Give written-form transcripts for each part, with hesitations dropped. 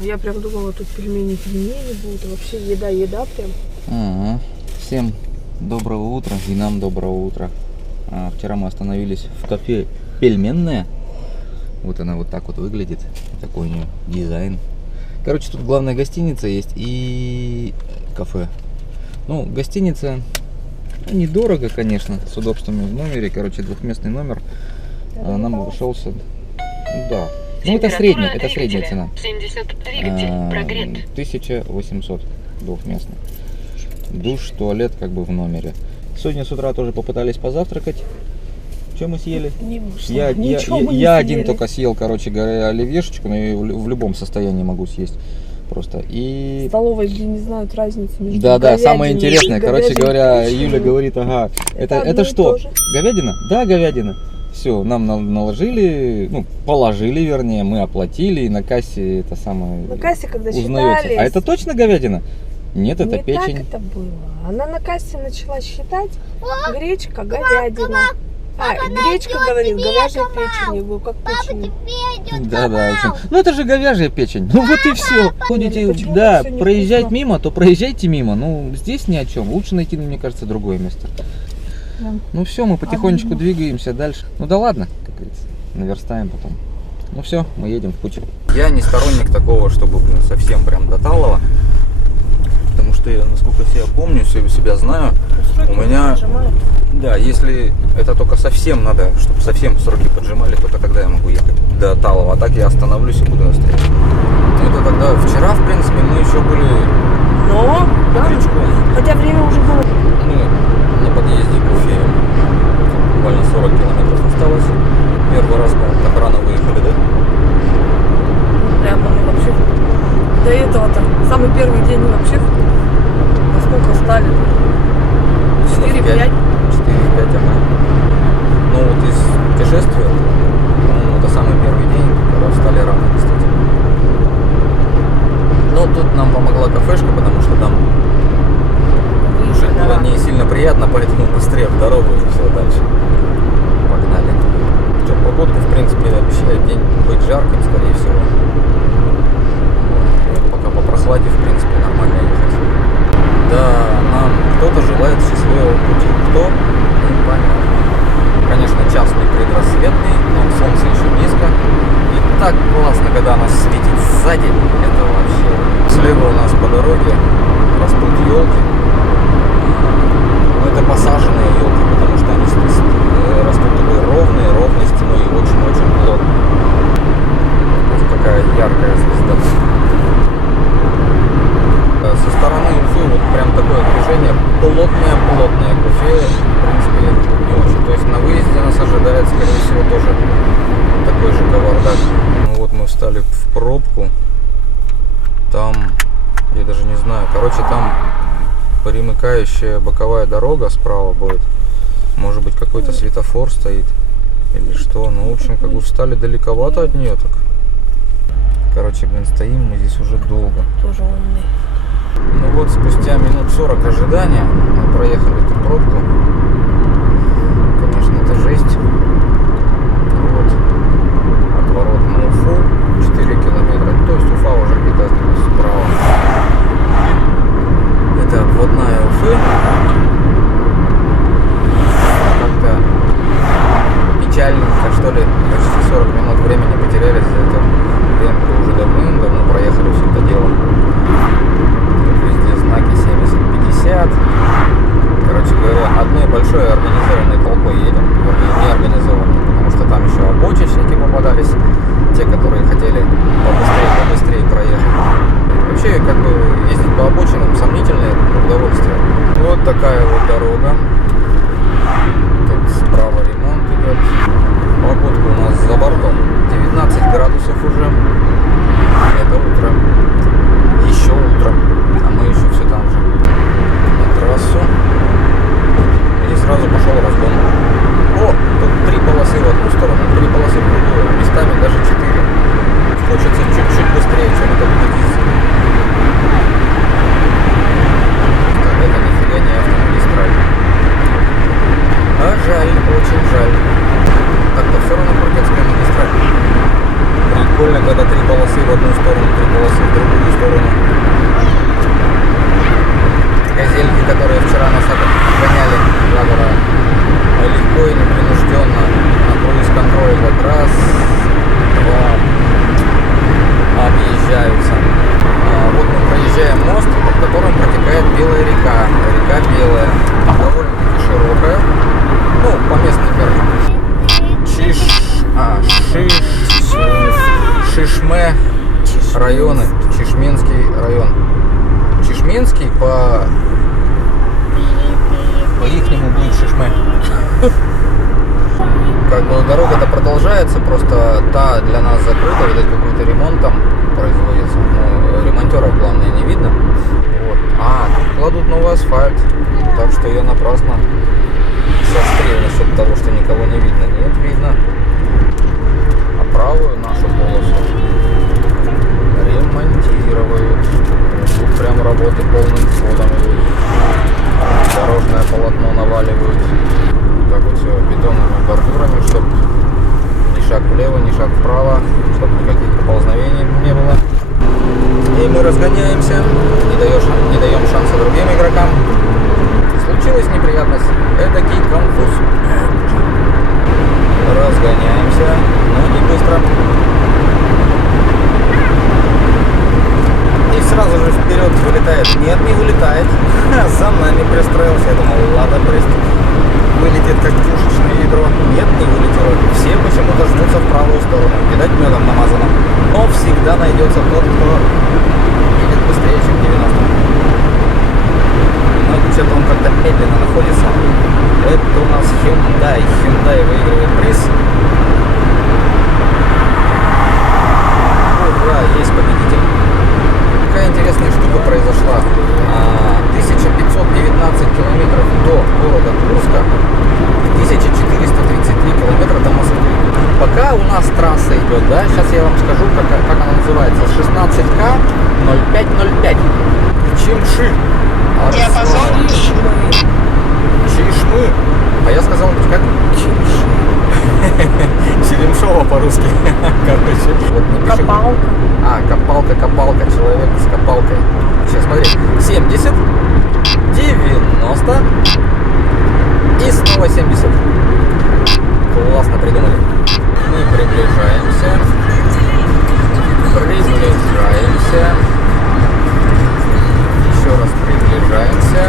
Я прям думала, тут пельмени будут. Вообще еда прям. Ага. Всем доброго утра и нам доброго утра. Вчера мы остановились в кафе «Пельменная». Вот она вот так вот выглядит. Такой у нее дизайн. Короче, тут главная гостиница есть и кафе. Ну, гостиница недорого, конечно, с удобствами в номере. Короче, двухместный номер. Нам обошелся. Да. Ну, это средняя цена. 1800 двухместный. Душ, туалет как бы в номере. Сегодня с утра тоже попытались позавтракать. Что мы съели? Я один только съел, короче говоря, оливьешечку, но я в любом состоянии могу съесть. Просто. И... В столовой, где не знают разницу между Да, самое интересное, короче говоря, Юля говорит, ага, это что? Говядина? Да, говядина. Все, нам наложили, ну, положили, вернее, мы оплатили, и на кассе это самое на кассе, когда узнается. считались, а это точно говядина? Нет, это не печень. Так это было. Она на кассе начала считать гречка, говядина. Гречка говорит, говяжья печень. Я говорю, как печень? Да, в общем. Ну это же говяжья печень. Ну вот и все. Ходите, да, проезжать мимо, то проезжайте мимо. Ну здесь ни о чем. Лучше найти, мне кажется, другое место. Да. Ну все, мы потихонечку двигаемся дальше. Ну да ладно, как говорится, наверстаем потом. Ну все, мы едем в путь. Я не сторонник такого, чтобы совсем прям до талого. Потому что я, насколько я помню, себя знаю, у меня, да, если это только совсем надо, чтобы совсем сроки поджимали, только тогда я могу ехать до Талова, а так я остановлюсь и буду навстречу. Это тогда вчера, в принципе, мы еще были под Речком. Хотя время уже было. Мы на подъезде к Уфе, буквально 40 километров осталось. Первый раз, по-моему, так рано выехали, да? Прямо мы вообще до этого-то, самый первый день вообще, насколько стали? 4-5? 4-5, ага. Ну вот из путешествия, по-моему, это самый первый день, когда встали рано, кстати. Но тут нам помогла кафешка, потому что там уже было не сильно приятно, поэтому быстрее в дорогу и все дальше. Погнали. Что, погодка, в принципе, обещает день быть жарким, скорее всего. По прохладе, в принципе, нормально ехать. Да, нам кто-то желает счастливого пути. Кто? Непонятно. Конечно, частный предрассветный, но солнце еще низко. И так классно, когда оно светит сзади. Это вообще... Слева у нас по дороге растут елки. Но это посаженные елки, потому что они растут такой ровной стеной и очень-очень плотно. Вот какая яркая звезда. Со стороны Уфы вот прям такое движение плотное к Уфе, в принципе, не очень. То есть на выезде нас ожидает, скорее всего, тоже такой же кавардак. Ну вот мы встали в пробку. Там, я даже не знаю, короче, там перемыкающая боковая дорога справа будет. Может быть, какой-то светофор стоит или что. Ну, в общем, как бы встали далековато от нее так. Короче, стоим мы здесь уже долго. Тоже умный. Ну вот, спустя минут 40 ожидания мы проехали эту пробку. Конечно, это жесть. Вот. Отворот на Уфу 4 километра. То есть Уфа уже где-то справа. Это обводная Уфы. Как-то печальненько, что ли. Почти 40 минут времени потеряли за это время. Уже давным-давно проехали все это дело. Знаки 70-50. Короче говоря, одной большой организованной толпой едем, не организованной, потому что там еще обочечники попадались, те, которые хотели побыстрее проехать. Вообще, как бы ездить по обочинам сомнительное удовольствие. Вот такая вот дорога. Тут справа ремонт идет. Погодка у нас за бортом 19 градусов уже. Это утро. Еще утро. А мы еще все там же. На трассу. И сразу пошел разгон. О, тут 3 полосы в одну сторону, 3 полосы в другую. Местами даже 4. Хочется чуть-чуть быстрее, чем это будет ездить. Это нифига не автомагистраль. А жаль, очень жаль. Так-то все равно Крутецкая магистраль. Прикольно, когда 3 полосы. полосы в одну сторону, 3 полосы в другую сторону. Газельки, которые вчера нас гоняли за город, легко и непринужденно на круиз-контроле как раз объезжаются. Вот мы проезжаем мост, под которым протекает Белая река. Река Белая, довольно-таки широкая, ну, по местным меркам. Шишме районы, Чишменский район. Чишменский по ихнему будет Шишме. Как бы дорога-то продолжается, просто та для нас закрыта, видать, какой-то ремонт там производится. Но ремонтеров, главное, не видно. Вот. Тут кладут новый асфальт, так что я напрасно сострел насчет того, что никого не видно. Нет, видно. А правую нашу полосу ремонтируют. Тут прям работы полным ходом идут. Дорожное полотно наваливают. Так вот все бетонными бордюрами, чтобы ни шаг влево, ни шаг вправо, чтобы никаких поползновений не было. И мы разгоняемся, не даем шанса другим игрокам. Случилась неприятность, эдакий конфуз. Разгоняемся, но не быстро. И сразу же вперед вылетает. Нет, не вылетает. За нами пристроился. Я думал, ладно, вылетит как пушечное ядро. Нет, не вылетело. Все почему-то жмутся в правую сторону. Видать, медом намазано. Но всегда найдется тот, кто едет быстрее, чем 90. Но что-то он как-то медленно находится. Это у нас Hyundai. Hyundai выигрывает приз. Ура, есть победитель. Какая интересная штука произошла. 1519 километров до города Курска, 1433 километра до Москвы. Пока у нас трасса идет, да, сейчас я вам скажу, как она называется. 16К 0505. Чимши. Диапазон Чишмы. А я сказал, как? Чимши. Черемшова по-русски. Короче, вот напиши. Копалка. Копалка, человек с копалкой. Сейчас смотри, 70, 90 и снова 70. Классно придумали. Мы приближаемся. Еще раз приближаемся.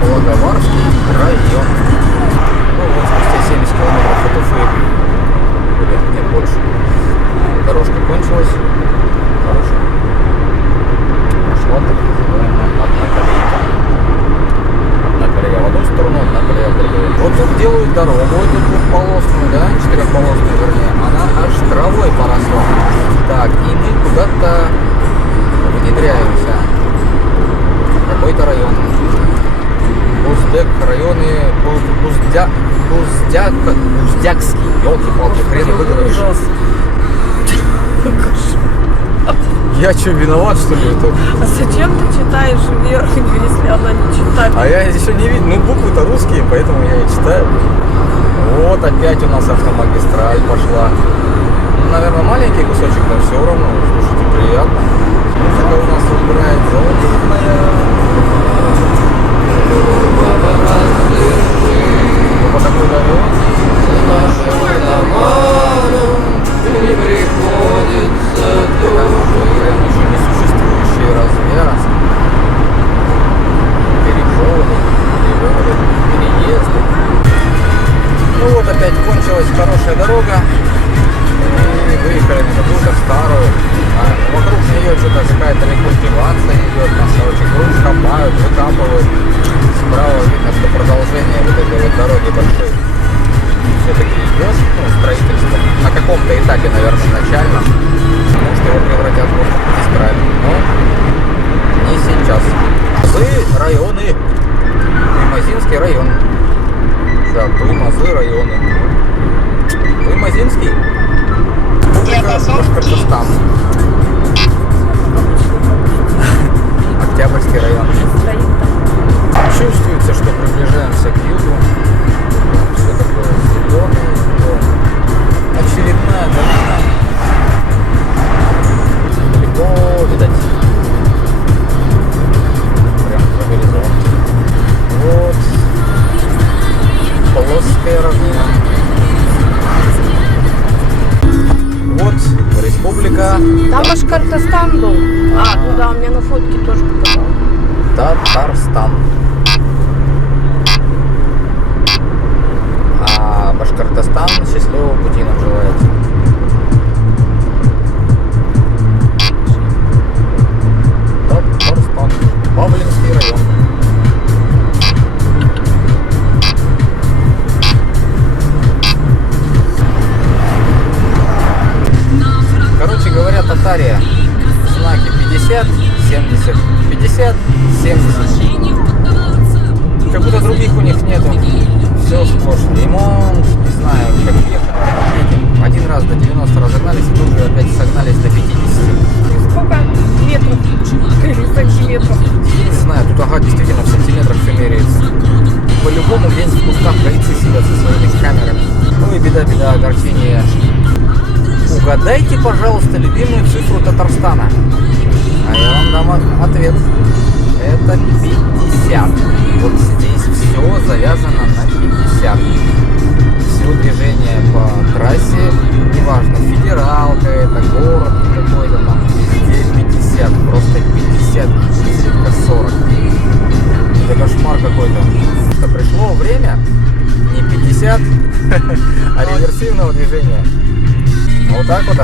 Благоварский район. Ну вот спустя 70 километров от Уфы, или нет, больше, дорожка кончилась. Хорошая. Пошла так называемая одноколейка. Одна колея в одну сторону, одна колея в другую. Вот тут делают дорогу, вот тут двухполосную, да, четырехполосную, вернее, она аж травой поросла. Так, и мы куда-то внедряемся. Какой-то район. Буздек, районы Буздякский, елки-палки, хрен выговоришь. Я что, виноват, что ли, это? А зачем ты читаешь верхнюю, если она не читает? А я еще не видел, ну буквы-то русские, поэтому я и читаю. Вот опять у нас автомагистраль пошла. Ну, наверное, маленький кусочек, но все равно, слушайте, приятно. Музыка у нас играет заунывная. По такой дороге не приходится прям еще несуществующие развязки, переходы, переезды. Ну вот опять кончилась хорошая дорога. И выехали на какую-то старую. Вокруг нее что-то какая-то рекультивация идет. Нас, короче, грунт копают, выкапывают. Справа видно, что продолжение вот этой вот дороги большой все-таки идет, ну, строительство. На каком-то этапе, наверное, начально. Может, его превратят в магистраль. Но не сейчас. Районы. Туймазинский район. Да, Туймазы районы. Туймазинский. Башкортостан. Октябрьский район. Чувствуется, что приближаемся к югу. Республика Там Башкортостан был. Ну да, у меня на фотке тоже показал. Татарстан. А Башкортостан счастливого пути нам желает. Татарстан. Павлинский район. Короче говоря, Татария. Знаки 50, 70, 50, 70. Как будто других у них нету. Все сплошь. Ремонт, не знаю, как ехать. Один раз до 90 разогнались, и тут же опять согнались до 50. Сколько метров? Или сантиметров? Не знаю, тут ага, действительно в сантиметрах все меряется. По-любому где-нибудь в кустах бойцы сидят со своими камерами. Ну и беда, огорчение. Угадайте, пожалуйста, любимую цифру Татарстана. А я вам дам ответ. Это 50. Вот здесь все завязано на 50. Все движение по трассе, неважно, федералка это, город какой-то там, везде 50. Просто 50, изредка 40. Это кошмар какой-то. Пришло время не 50, а реверсивного движения. Вот так вот.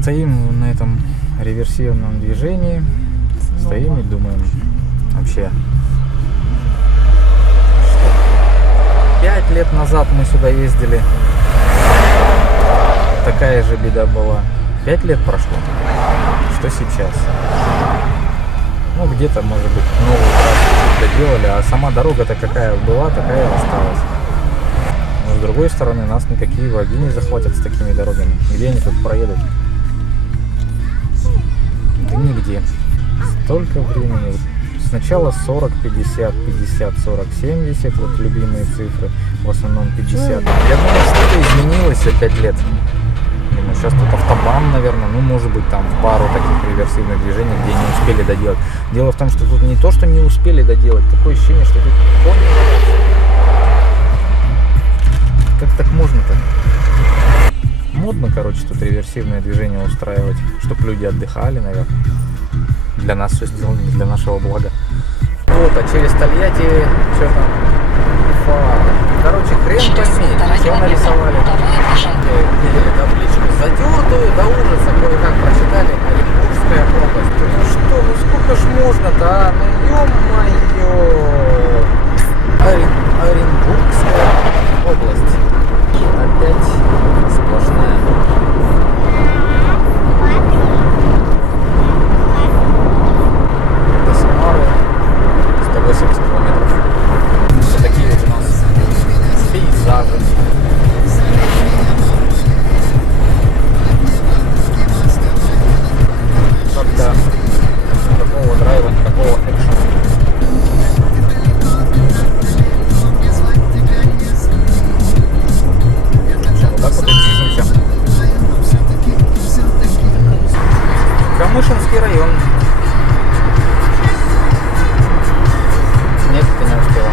Стоим на этом реверсивном движении. Стоим и думаем. Вообще. 5 лет назад мы сюда ездили. Такая же беда была. 5 лет прошло. Что сейчас? Ну, где-то, может быть, новую трассу доделали, а сама дорога-то какая была, такая и осталась. Но с другой стороны, нас никакие враги не захватят с такими дорогами. Где они тут проедут? Да нигде. Столько времени. Сначала 40, 50, 50, 40, 70. Вот любимые цифры. В основном 50. Я думаю, что-то изменилось за 5 лет. Думаю, сейчас тут автобан, наверное. Ну, может быть, там пару таких реверсивных движений, где не успели доделать. Дело в том, что тут не то, что не успели доделать. Такое ощущение, что тут поняли. Как так можно-то? Модно, короче, тут реверсивное движение устраивать, чтобы люди отдыхали, наверное. Для нас все сделано, для нашего блага. Вот, а через Тольятти, что там? Короче, хрен пойми, все нарисовали. Видели табличку затертую до ужаса, кое-как прочитали. Оренбургская область. Ну что, ну сколько ж можно-то, а? Ну ё-моё! Оренбургская область. И опять сплошная. До Самары 180 километров. Вот такие вот у нас пейзажи. Когда никакого драйва, никакого экшена. Так вот и движемся. Камышинский район. Нет, ты не успела.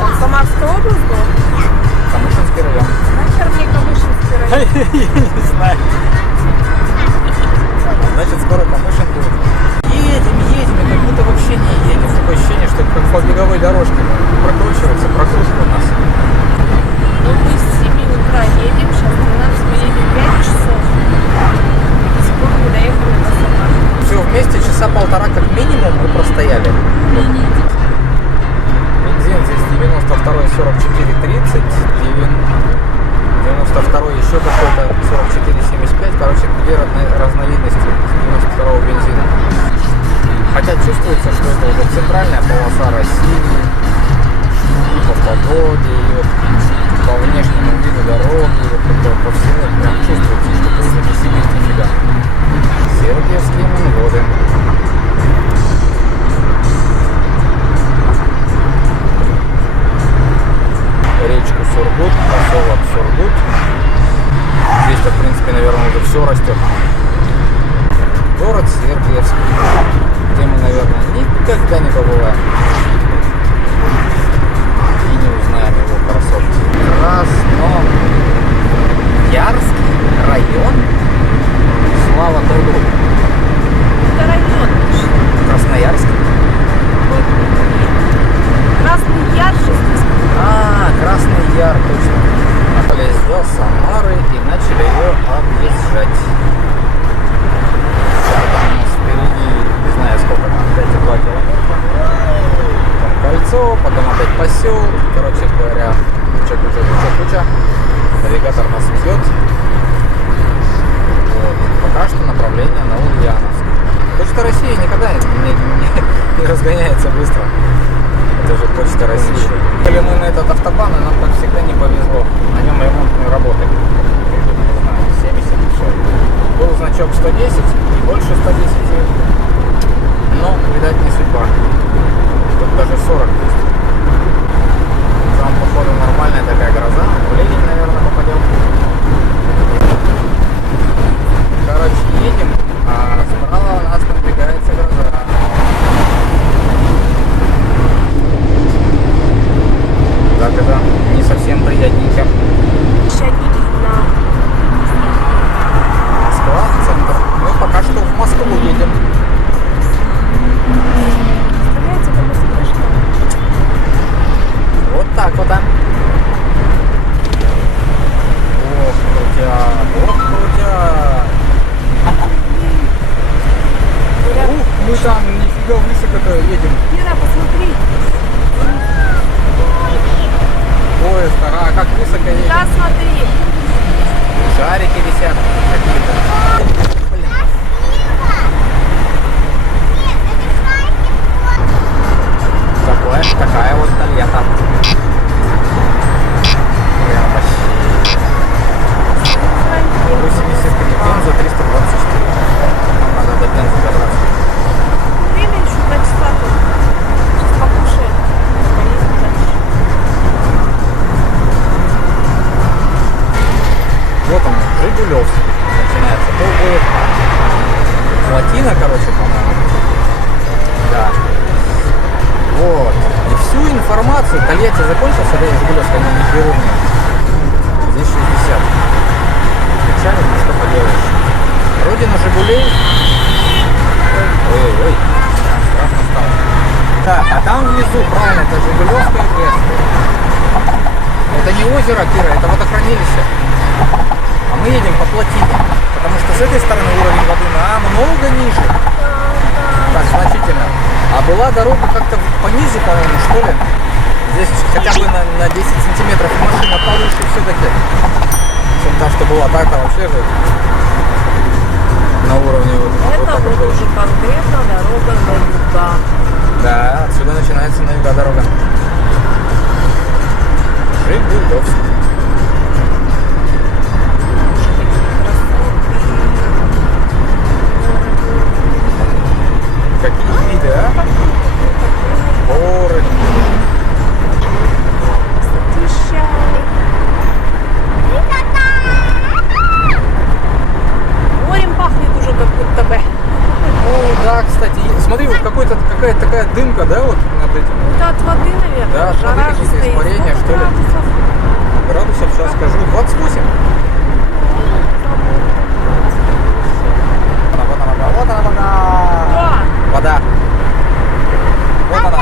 Он Самарская область была? Камышинский район. Нахер мне Камышинский район? Я не знаю. Значит, скоро Камышин будет. Едем, и как будто вообще не едем. Такое ощущение, что как по беговой дорожке прокручивается, прокрутка у нас. Ну, мы с 7 утра едем, сейчас 12, мы едем 5 часов. И до сих пор не доехали до Самары. Все вместе часа полтора как минимум мы простояли. Бензин здесь 92-й 44,30, 92-й еще какой-то 44,75. Короче, две разновидности 92-го бензина. Хотя чувствуется, что это уже центральная полоса России. И по погоде, и вот по внешнему виду дороги, вот по всему прям чувствуется, что это уже не Сибирь, нифига. Сергиевские Мингоды. посел. Короче говоря, куча. Навигатор нас ведет. Вот. Пока что направление на Ульяновск. Почта России никогда не разгоняется быстро. Это же Почта России. Или мы на этот автобан, и нам, как всегда, не повезло. На нем ремонтные работы. Не знаю, 70 и все. Был значок 110 и больше 110. Но, видать, не судьба. Тут даже 40 есть. Там, походу, нормальная такая гроза. В Ленин, наверное, попадем. Короче, едем, а справа у нас надвигается гроза. Так это не совсем приятненько. Москва, центр. Мы пока что в Москву едем. Представляете, как страшно. Вот так вот, да. Ох, крутя. Мы там нифига высоко-то едем. Ира, посмотри. Поезд, ага, как высоко едем. Да, смотри. Шарики висят какие-то. Блин. Такая вот Тольятти. Прям вообще. 83 Пенза, 324. Нам надо до Пензы добраться. Время еще 2 часа тут. Сейчас покушаем. Поедем дальше. Вот он, Жигулевск начинается. То будет Латина, короче, по-моему. Да. Вот. И всю информацию. Тольятти закончился, да, Жигулевск, они не берут. Здесь 60. Печально, но что поделаешь. Родина Жигулей. Ой. Страшно стало. Так, а там внизу, правильно, это Жигулевская ГЭС. Это не озеро, Кира, это водохранилище. А мы едем по плотине. Потому что с этой стороны уровень воды намного ниже. Так, значительно. А была дорога как-то пониже, по-моему, что ли? Здесь хотя бы на 10 сантиметров машина повыше все-таки, чем та, что была. Так-то вообще же на уровне вот Это так вот было. уже конкретно дорога на юга. Да, отсюда начинается на юга дорога. Жигулевск. Какие виды, а? Горы. Морем пахнет уже как будто бы. Ну да, кстати, смотри, вот какая-то такая дымка, да, вот над этим. Это от воды, наверное. Да, от воды Жара же какие-то стоит. испарения, Сколько что ли? градусов? Градусов сейчас скажу 28. Вот она. Да. Вода. Вот она.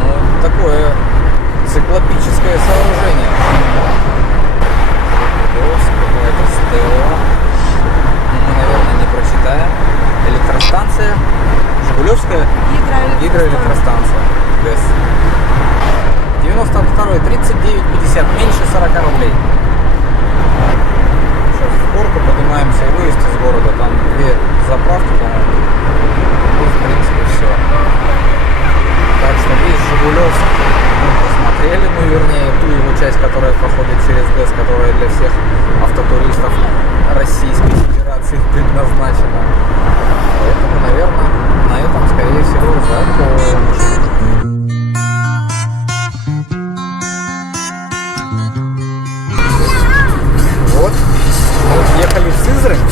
Ну, такое циклопическое сооружение. Какая-то стела. Мы, наверное, не прочитаем. Электростанция. Жигулевская гидроэлектростанция. ГЭС. 92-й, 39,50, меньше 40 рублей. Сейчас в горку поднимаемся, выезд из города, там 2 заправки, по-моему. И в принципе все. Так что весь Жигулевск мы посмотрели, ну вернее ту его часть, которая проходит через ГЭС, которая для всех автотуристов Российской Федерации предназначена. Поэтому, наверное, на этом, скорее всего, закончим. Вот, мы въехали в Сызрань,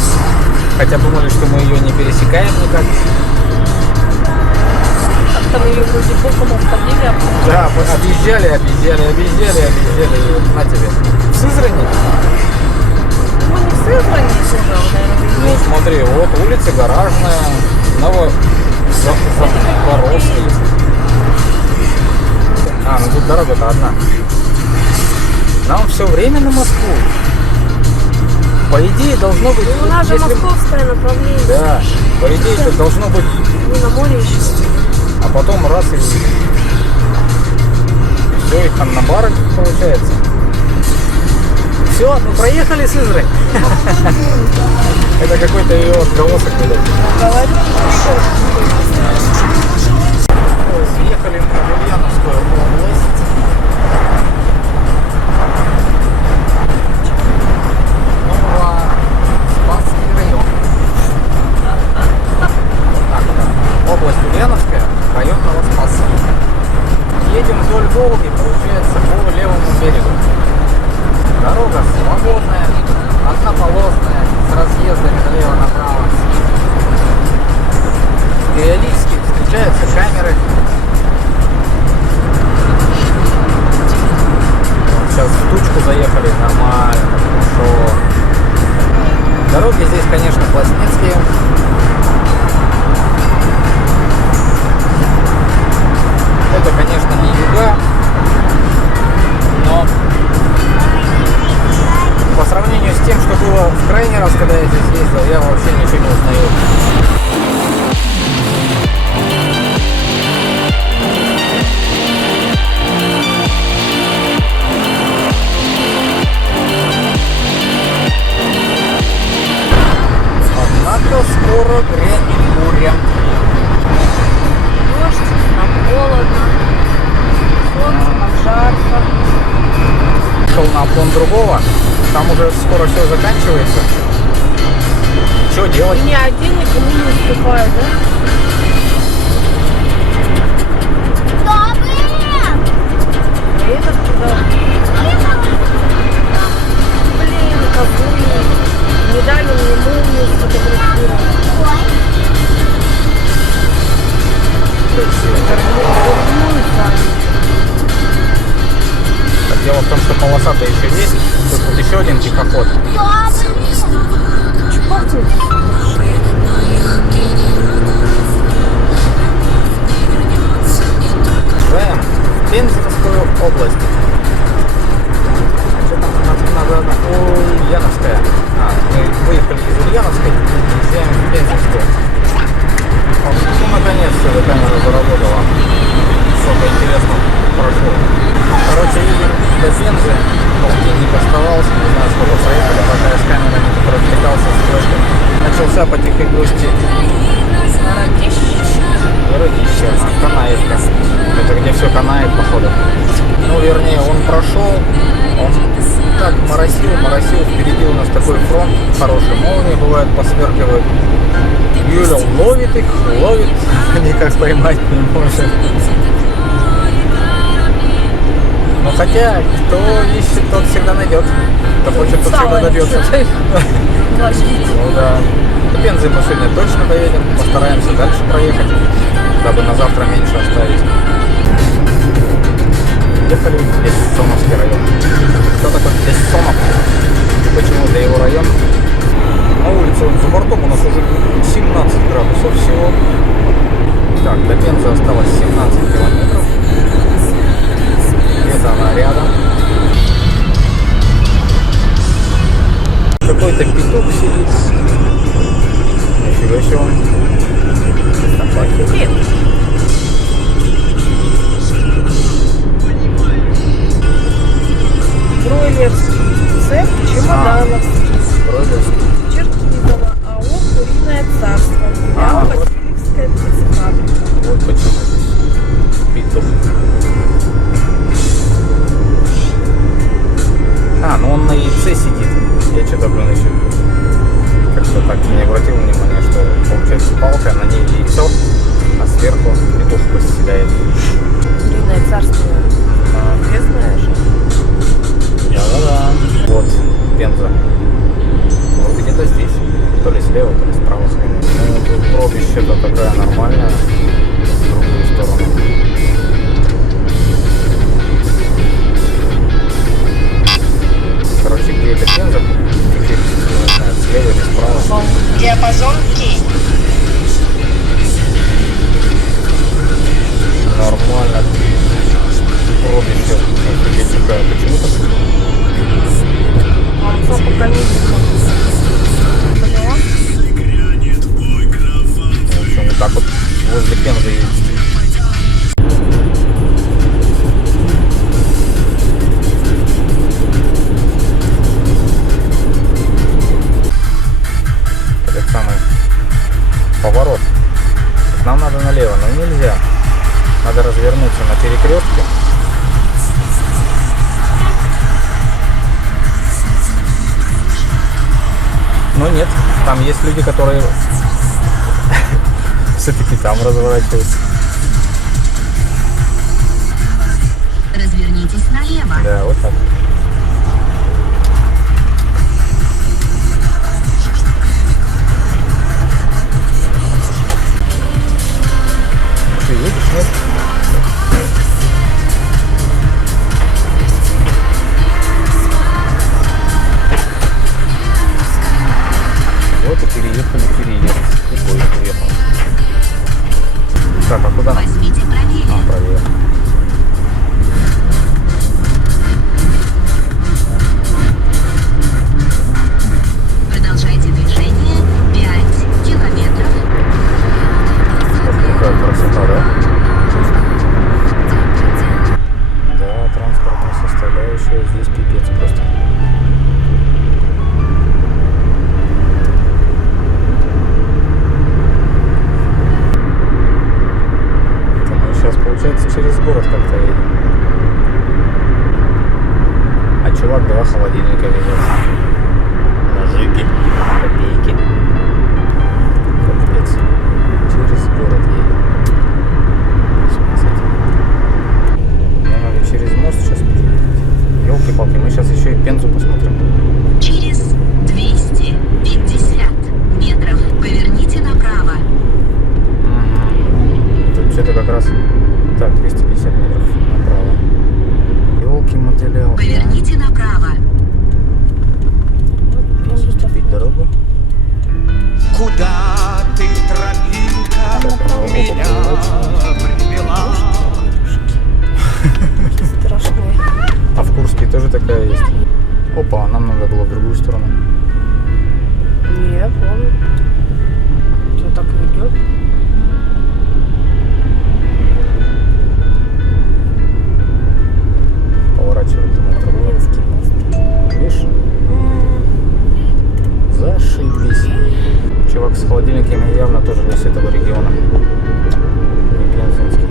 хотя думали, что мы ее не пересекаем никак. Там ее вроде боком обходили, а потом... Да, мы объезжали, на тебе. В Сызрани? Мы не в Сызрани уже, наверное. Ну смотри, вот улица Гаражная, Воровский. А, ну тут дорога-то одна. Нам все время на Москву. По идее должно быть... У нас же если... московское направление. Да, по идее это должно быть... Не на море еще. А потом раз и все, и Ханнабар получается. Все, мы проехали Сызрань. Это какой-то ее отголосок, видать. Съехали мы в Ульяновскую область. Новоспасский район. Так, область Ульяновская, район Новоспасский. Едем вдоль Волги, получается, по левому берегу. Дорога свободная, однополосная, с разъездами налево-направо. Периодически встречаются камеры. Сейчас в тучку заехали, нормально, хорошо. Дороги здесь, конечно, класснецкие. Это, конечно, не юга, но по сравнению с тем, что было в крайний раз, когда я здесь ездил, я вообще ничего не узнаю. Однако скоро грянет буря. Дождь, нам холодно, солнце, нам жарко. Шел на обгон другого, там уже скоро все заканчивается. Что делать? И ни один никому не уступает, да? А этот куда? Блин, козлы. Не дали мне молнию сфотографировать. Дело в том, что полоса-то еще есть. Тут вот еще один тихоход. Чупахнет. Заем в Пензенскую область. Что там надо? Ульяновская. Мы выехали из Ульяновской и езжаем в Пензенскую. Ну, наконец-то эта камера заработала. Сколько интересно прошло. Короче, едем до Пензы. Полтинник оставался. Не знаю, сколько проехали, пока я с камерами тут развлекался с флешкой. Начался потихоньку грустить. Городище, канаевка. Это где все канает, походу. Ну, вернее, он прошел. Он так моросил. Впереди у нас такой фронт. Хороший, молнии бывает, посверкивают. Юля ловит их, никак поймать не может. Но хотя, кто ищет, тот всегда найдет. Кто хочет, тот всегда добьется. Ну да. До Пензы мы сегодня точно доедем. Постараемся дальше проехать, дабы на завтра меньше оставить. Ехали в Бессоновский район. Что такое Бессонов? Почему-то его район. На улице за бортом у нас уже 17 градусов всего. Так, до Пензы осталось 17 километров. Где-то она рядом. Какой-то петух сидит. Нифига себе он. Собаки. Бройлерский цех чемоданов. Бройлерский. Черкизово, АО «Куриное царство». Васильевская птицефабрика. Вот почему здесь петух. Ну он на яйце сидит. Я что-то, еще как-то так не обратил внимания, что получается палка, на ней яйцо, а сверху петух восседает. Куриное царство. Известное же. Да. Вот, Пенза. Вот где-то здесь. То ли слева, то ли справа. Ну, тут пробище-то такая нормальная. В другую сторону. Короче, где это Пенза? Теперь не знаю, слева или справа. Диапазон Кей. Нормально. Пробище. Офигеть, какая. Почему так? Пока не поняла. В общем, вот так вот возле Пензы ездить. поворот. Нам надо налево, но нельзя. Надо развернуться на перекрестке. Но нет, там есть люди, которые все-таки там разворачиваются. Развернитесь налево. Да, вот так. Ты едешь, нет? Вот и переехали переезд. И поезд уехал. Так, а куда нам? Возьмите правее. А, правее. Продолжайте движение 5 километров. Какая красота, да? Да, транспортная составляющая здесь пипец просто. Это мы сейчас, получается, через город как-то едем. А чувак 2 холодильника везет. Ножики, копейки. Капец. Через город едем. Мне надо через мост сейчас переехать. Ёлки-палки, мы сейчас еще и Пензу посмотрим. Через 250 метров поверните направо. Тут что-то как раз... Так, 250 метров направо. Ёлки-мотыля. Поверните направо. Нужно уступить дорогу. Куда ты, тропинка, меня привела? Страшные. А в Курске тоже такая есть. Опа, нам надо было в другую сторону. Не, помню. Что так ведет? Поворачивать на траву. Минский мост. Видишь? Зашибись. Чувак с холодильниками явно тоже не с этого региона. Не пензенский.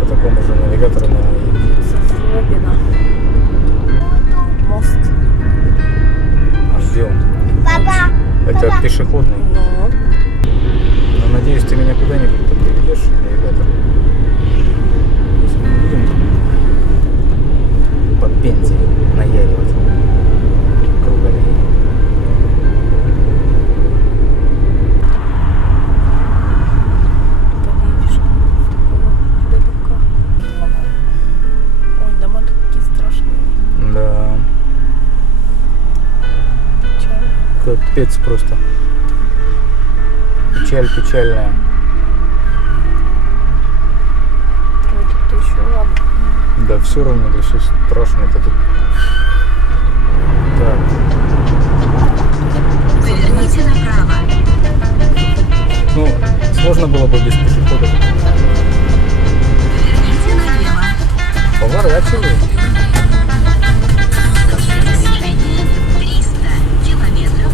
По такому же навигатору надо ехать. Злобина. Мост. А где он? Это пешеходный. Но. Но надеюсь, ты меня куда-нибудь тут приведешь, навигатор. Если мы будем по Пензе наяривать кругами. Подъедешь к такого далека. Ой, дома такие страшные. Да, Печально. капец просто. Печаль печальная. Ой, тут еще ладно. Да все равно, да все страшно-то тут. Так, Поверните направо. ну, сложно было бы без пешеходов. Поверните налево. Поворачивай. Движение 300 километров.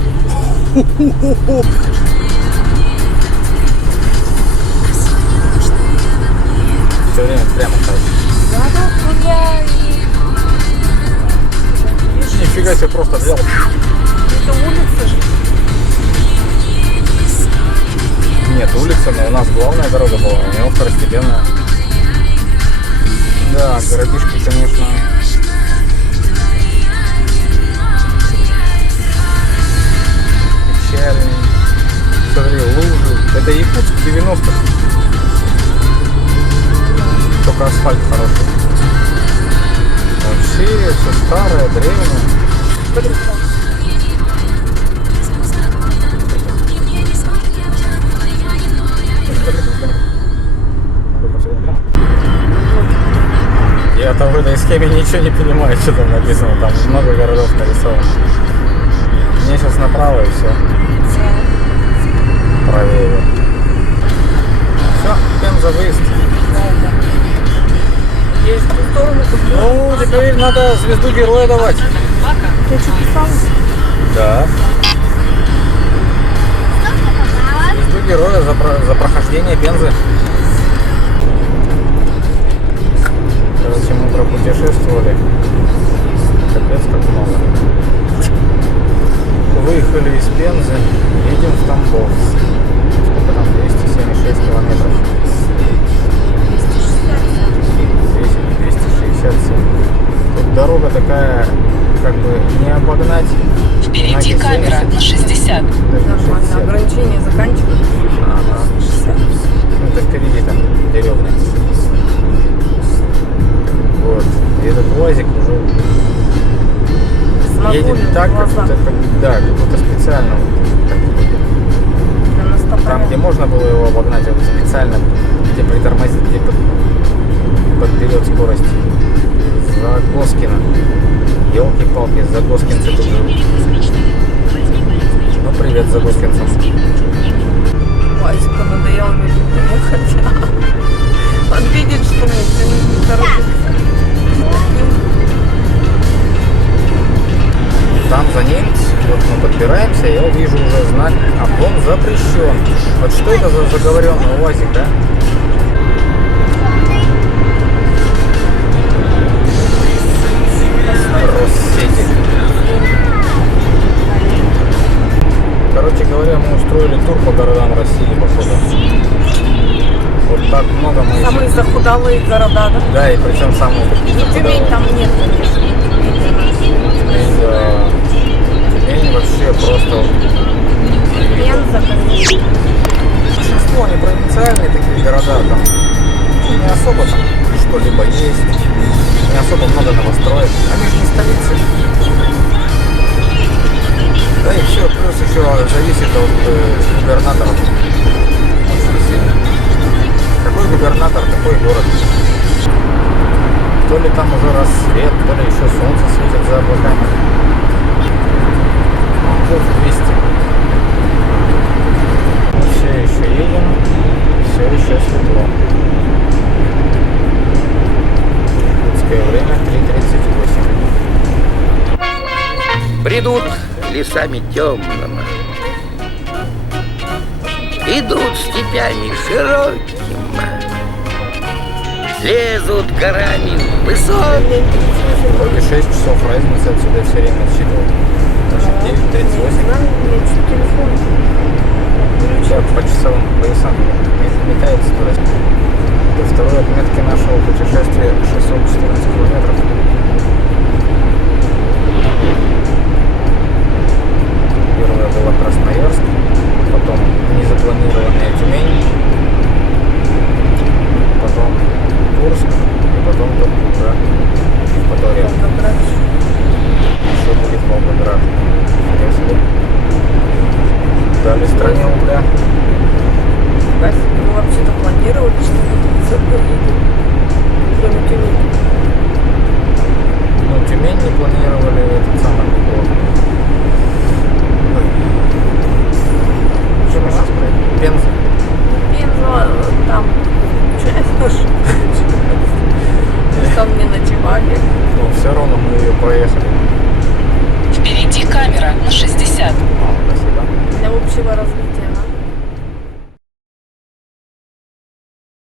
Все время прямо ходишь. Надо туда и... Нифига себе, просто взял. Это улица же. Нет, улица, но у нас главная дорога была, у него второстепенная. Да, городишки, конечно. Печальный. Смотри, лужи. Это Якутск 90-х. Только асфальт хороший. Вообще все старое, древнее. Смотри, там. Я-то в этой схеме ничего не понимаю, что там написано. Там много городов нарисовано. Мне сейчас направо и все. Правее. Все, Пенза выезд. Есть в ту сторону, тут Ну, теперь надо звезду героя давать. ты что писал? Да. за прохождение Пензы. Короче, мы пропутешествовали. Капец, как много. Выехали из Пензы, едем в Тамбов. Сколько там? 276 километров. 267. Тут дорога такая, как бы не обогнать. Впереди камера на 60. Нормально. Ограничение заканчивается. Ага. 60. Ну, это впереди там деревня. Вот. И этот УАЗик уже едет так, как будто, да, как будто специально вот так едет. Там, где можно было его обогнать, он специально, где притормозит, где подберет скорость. Загоскина. Елки-палки, загоскинцы тут живут. Ну, привет, загоскинцам. Васька надоело ехать. Он видит, что мы не торопимся. Там за ним, вот мы подбираемся, я вижу уже знак «Обгон запрещен». Вот что это за заговоренный УАЗик, а? Россети. Короче говоря, мы устроили тур по городам России, походу. Вот так много мы Самые еще... захудалые города, да? Да, и причем самые такие Ну, Тюмень захудалые. там нет, конечно. Тюмень, да. Тюмень вообще просто... Пенза, конечно. Большинство, они провинциальные такие города, там не особо там что-либо есть, не особо много новостроек, они же не столицы. Да и все, плюс еще зависит от губернаторов очень сильно. Какой губернатор, такой город. То ли там уже рассвет, то ли еще солнце светит за облаками. Вот 200. Все еще едем, все еще светло. Минское время 3:38. Бредут лесами темными, идут степями широкими, лезут горами высокими. Вроде 6 часов разницы отсюда все время отсчитывал. Значит, 9:38. Сейчас по часовым поясам метается скорость. До второй отметки нашего путешествия 614 километров. Первая была Красноярск, потом незапланированная Тюмень, потом Курск, и потом Волгоград, Евпатория. Еще будет Волгоград. Интересно. Дали стране угля. Вася, мы вообще-то планировали, что мы тут поедем. Кроме Тюмени. Ну, Тюмень не планировали, этот самый город. Что мы сейчас проедем? Пенза. Пенза, там, там не ночевали. Но все равно мы ее проехали. Впереди камера на 60. Спасибо. Для общего развития.